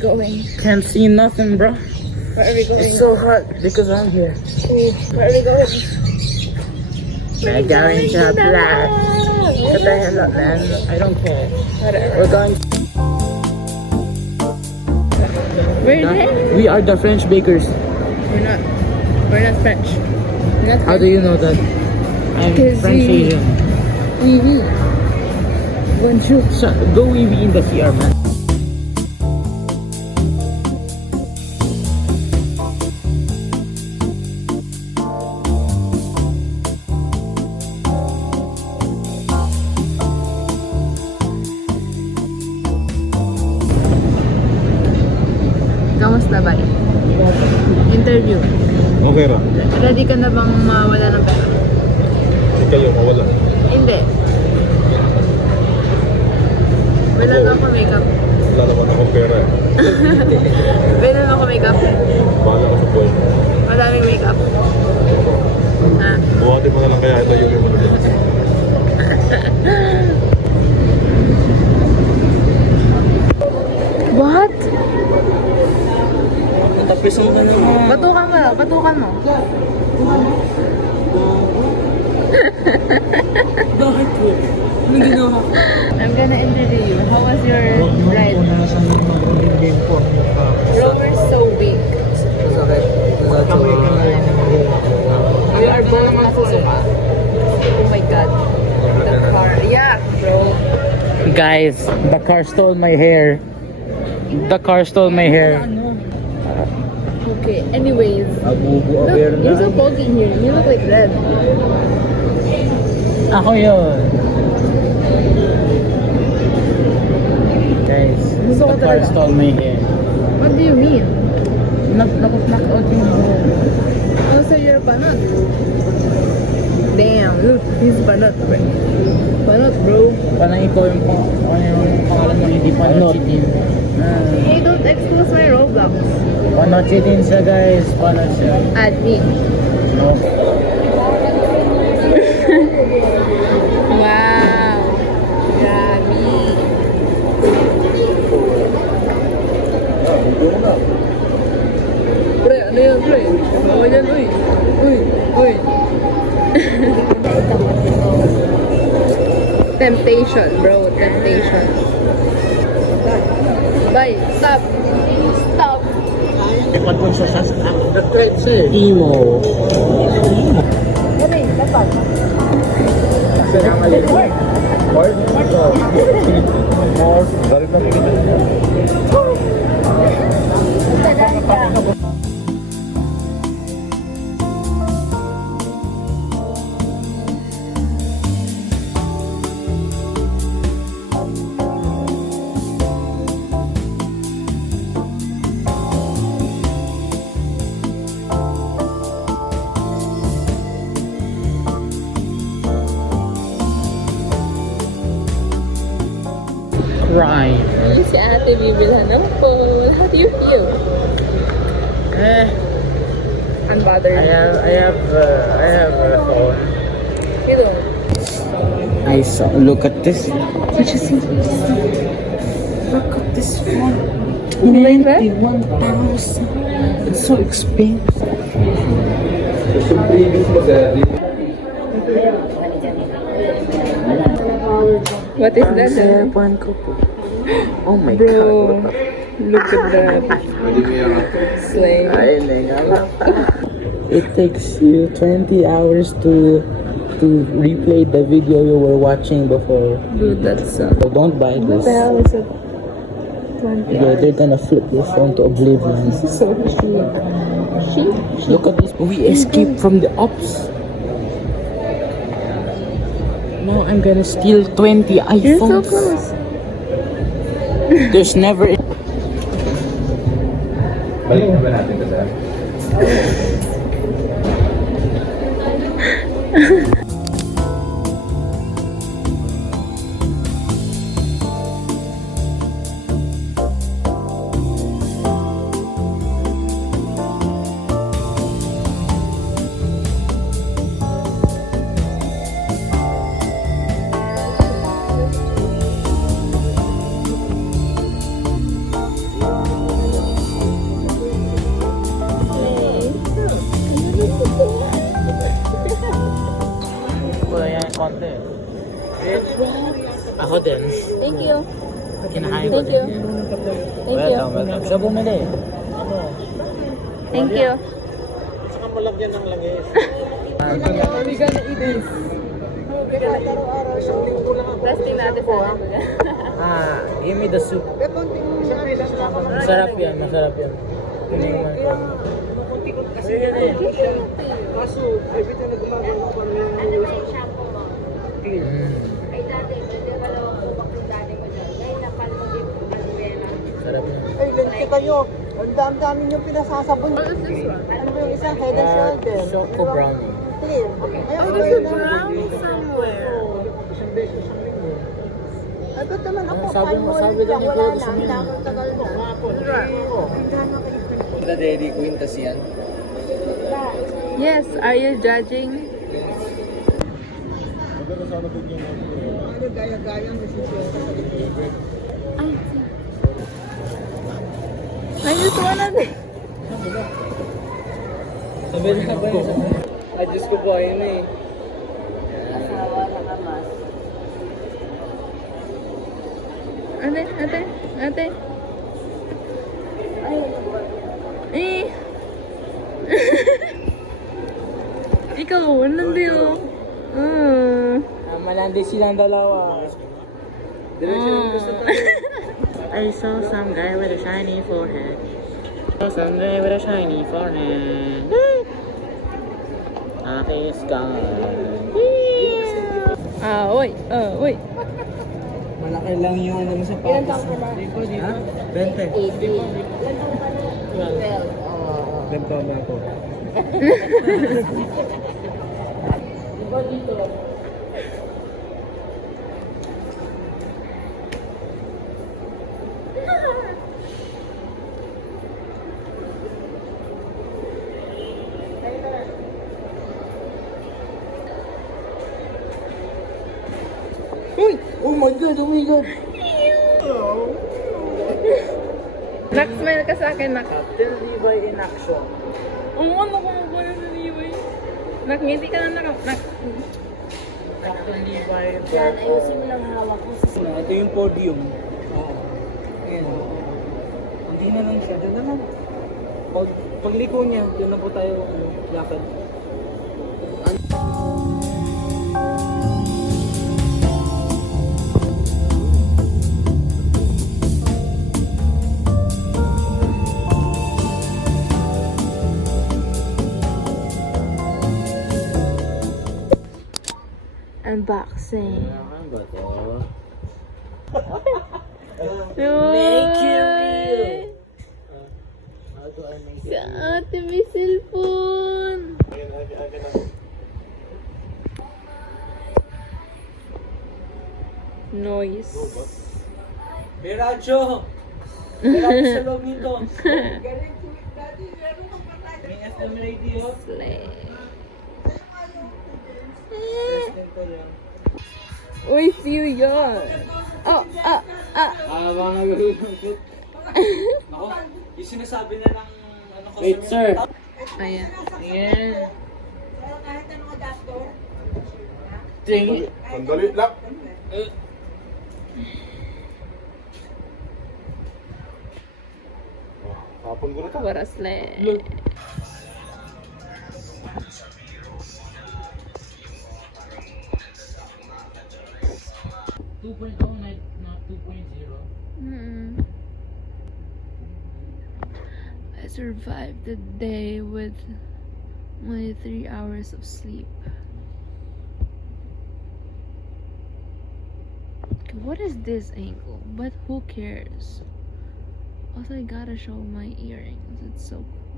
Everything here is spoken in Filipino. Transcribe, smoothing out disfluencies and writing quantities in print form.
going? Can't see nothing, bro. Where are we going? It's so hot because I'm here. Ooh, where are we going? We're going to a black. What the hell, man? I don't care. Whatever. We're going. We're there. We are the French bakers. We're not. We're not French. We're not How do you know that? I'm Because French Asian. Oui. Bonjour. So, go wee in the CR, man. Kamusta ba? Interview. Okay ra. Ready ka na bang mawala ng pera? Kayo mawala. Hindi. Wala na ako makeup. Wala naman akong pera eh. Wala na ako makeup. Bahala ka sa buhay mo. Madaming makeup. Ah. Buhatin mo na lang kaya ito yung mo na dyan. What? Tapos mo ka naman. Batukan mo. Batukan mo. Bakit po? Anong ginawa? I'm gonna interview you. How was your ride? Rower's so weak. Masakit. We are both nasusuka. Oh my god. The car. Yeah, bro. Guys, the car stole my hair. The car stole my hair. Okay, anyways. Abubu Look, you're so poky here. You look like red. Ako yun. Guys, Gusto ko the car talaga. stole my hair. What do you mean? Knock out yung buhok. Oh, so you're a panot. Damn, look, he's panot. Panot, bro. Parang ikaw yung pangalan ng hindi panochitin. Hey, don't expose my Roblox. Panochitin siya, guys. Panot siya. Add me. No. Wow. Grabe. Pre, ano yan, pre? Ano yan, uy? Uy. Temptation, bro. Temptation. Bye. Stop. Stop. Dapat mo siya sa nag-thread siya eh. Emo. Galing, dapat. Kasi nga mali. More? More? Galing na kita. Crime. Si ate bibilhan ng phone. How do you feel? Unbothered. I have a phone. You don't. I saw. Look at this. Did you see this? Look at this phone. You like that? 21,000. It's so expensive. What is that? Cellphone ko po. Oh my Bro, God. look at that. Slay. Ay, it takes you 20 hours to replay the video you were watching before. Dude, that's So don't buy what this. the hell is it? 20 Yeah, they're gonna flip your phone to oblivion. So cheap. Cheap? Look at this. We escaped from the ops. Now I'm gonna steal 20 iPhones. You're so close. There's never. Balik na ba natin ito, Thank you. Kinakain ko Thank you. din. Thank you. Welcome. Siya bumili. Thank you. Saka malagyan ng langis. We're gonna eat this. Resting natin sa Give me the soup. Masarap yan, masarap yan. Kaso, every time na gumagawa ko, parang Ay dati, pwede ka lang kubak yung dati mo dyan. Ngayon, napal mo din yung albuera. Sarap yan. Ay, lente kayo. Ang dami-dami yung pinasasabon. Ano ba yung isang head and shoulder? Choco brownie. Clear. Ay, there's a brownie somewhere. isang beses sa linggo. Ay, ba't naman ako? Sabi mo, sabi lang, din ni wala Claude, na. sabi Ang mo. tagal na. Ang gana kayo. The Dairy Queen kasi yan. Yes, are you judging? Ano, gaya-gaya ang nasisiyos. I just wanna... Sabi na ba yun? Ay, Diyos ko po, ayun eh. Ate, ate, ate. Eh. Ikaw, nandi oh. Malandi silang dalawa. I saw some guy with a shiny forehead. Some guy with a shiny forehead. He's gone. Oy, oy. Malaki lang yung ano mo sa papas. Ha? 20. 12. Ganito na ako. Oh my God, oh my God. Nak-smile ka sa akin, nak. Captain Levi in action. Ano ko mo ba yun, Levi? Nak, ngiti ka na, nak. Captain Levi. Yan, ayusin mo lang hawak mo sa Ito yung podium. Ayan. Hindi na lang siya. Doon na lang. Pagliko niya, doon na po tayo lakad. Unboxing. Kailangan ba ito? Make it real. How do I make Si ate may cellphone. Noise. May radyo! May radyo sa loob nito. May FM radio. Slay. Ganito yan. Uy, few yan. Oh, Baka nag-shoot. Ako, yung sinasabi na ng ano ko. Wait, sir. Ayan. Ayan. Kahit anong adapter. Ting. Sandali lang. Kapon ko na ito. Para slay. Not 2.0. I survived the day with only 3 hours of sleep. Okay, what is this angle? But who cares? Also, I gotta show my earrings. It's so cool.